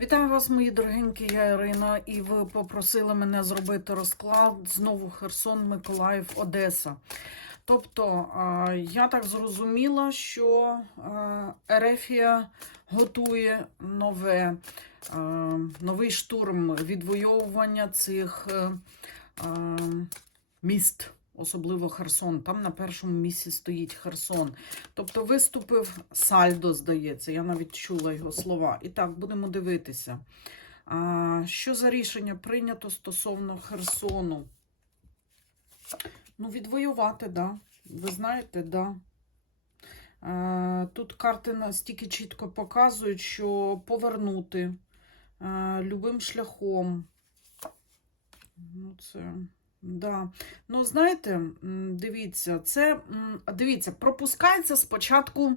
Вітаю вас, мої дорогенькі, я Ірина, і ви попросили мене зробити розклад знову Херсон, Миколаїв, Одеса. Тобто, я так зрозуміла, що Ерефія готує нове, новий штурм відвоювання цих е, міст. Особливо Херсон. Там на першому місці стоїть Херсон. Тобто виступив Сальдо, здається, я навіть чула його слова. І так, будемо дивитися. А, Що за рішення прийнято стосовно Херсону? Ну, відвоювати, да. Ви знаєте, да. Тут карти настільки чітко показують, що повернути любим шляхом. Ну, це. Да. Ну, знаєте, дивіться, це дивіться, пропускається спочатку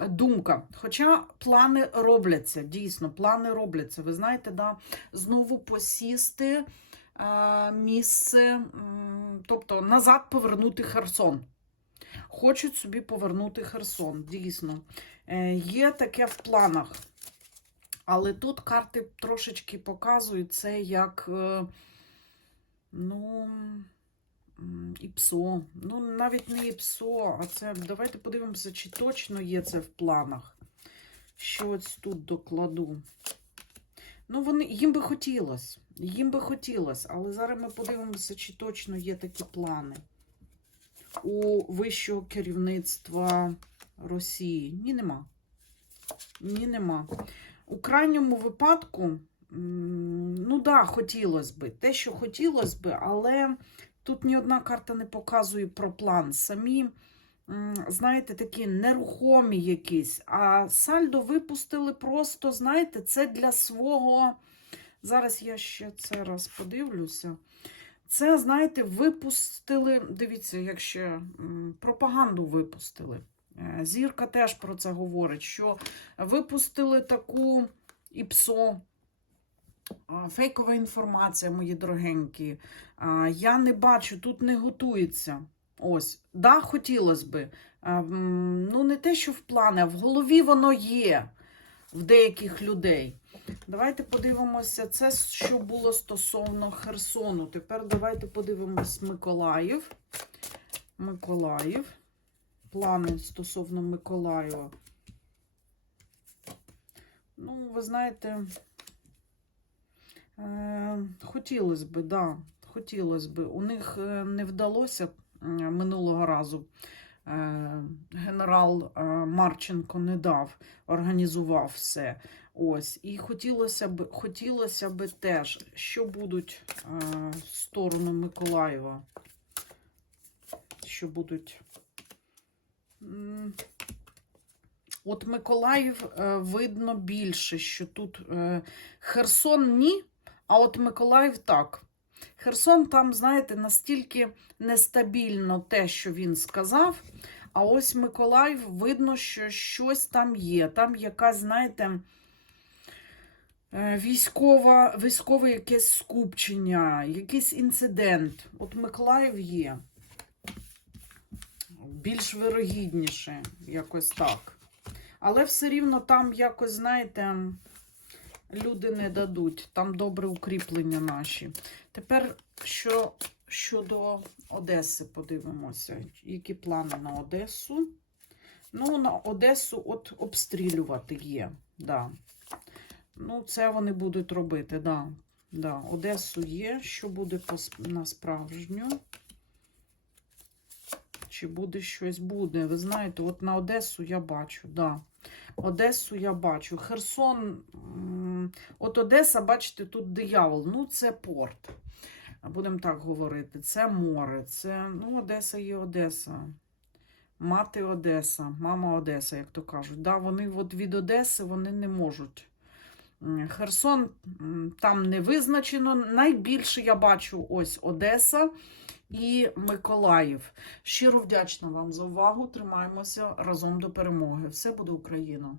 думка. Хоча плани робляться, дійсно, плани робляться. Ви знаєте, да, знову посісти е, місце, тобто назад повернути Херсон. Хочуть собі повернути Херсон, дійсно. Е, Є таке в планах. Але тут карти трошечки показують це як. Ну, ІПСО. Ну, навіть не ІПСО, а це. Давайте подивимося, чи точно є це в планах. Що ось тут докладу. Ну, вони, їм би хотілося. Їм би хотілося, але зараз ми подивимося, чи точно є такі плани у вищого керівництва Росії. Ні, нема. Ні, нема. У крайньому випадку. Ну да, хотілося би. Те, що хотілося би, але тут ні одна карта не показує про план. Самі, знаєте, такі нерухомі якісь. А сальдо випустили просто, знаєте, це для свого. Зараз я ще це раз подивлюся. Це, знаєте, випустили. Дивіться, як ще пропаганду випустили. Е, Зірка теж про це говорить, що випустили таку ІПСО. Фейкова інформація, мої дорогенькі. Я не бачу, тут не готується. Ось, да, хотілося би. Ну, не те, що в плани, а в голові воно є в деяких людей. Давайте подивимося, це що було стосовно Херсону. Тепер давайте подивимось Миколаїв. Миколаїв. Плани стосовно Миколаєва. Ну, ви знаєте. Е, Хотілося б, да, хотілося б. У них е, не вдалося минулого разу. Е, Генерал Марченко не дав, організував все. Ось. І хотілося б, хотілося б теж, що будуть в сторону Миколаєва. Що будуть. От Миколаїв видно більше, що тут Херсон ні, а от Миколаїв так. Херсон там, знаєте, настільки нестабільно те, що він сказав. А ось Миколаїв видно, що щось там є. Там якась, знаєте, е, військова, військове якесь скупчення, якийсь інцидент. От Миколаїв є. Більш вирогідніше, якось так. Але все рівно там якось, знаєте, люди не дадуть. Там добре укріплення наші. Тепер що щодо Одеси подивимося. Які плани на Одесу? Ну, на Одесу от обстрілювати є. Да. Ну, це вони будуть робити, да. Да. Одесу є. Що буде на справжню? Чи буде щось буде? Ви знаєте, от на Одесу я бачу, да. Одесу я бачу. Херсон, от Одеса, бачите, тут диявол. Ну, це порт. Будемо так говорити. Це море. Це, ну, Одеса є Одеса. Мати Одеса, мама Одеса, як то кажуть. Да, вони от від Одеси вони не можуть. Херсон там не визначено. Найбільше я бачу ось Одеса і Миколаїв. Щиро вдячна вам за увагу. Тримаємося разом до перемоги. Все буде Україна!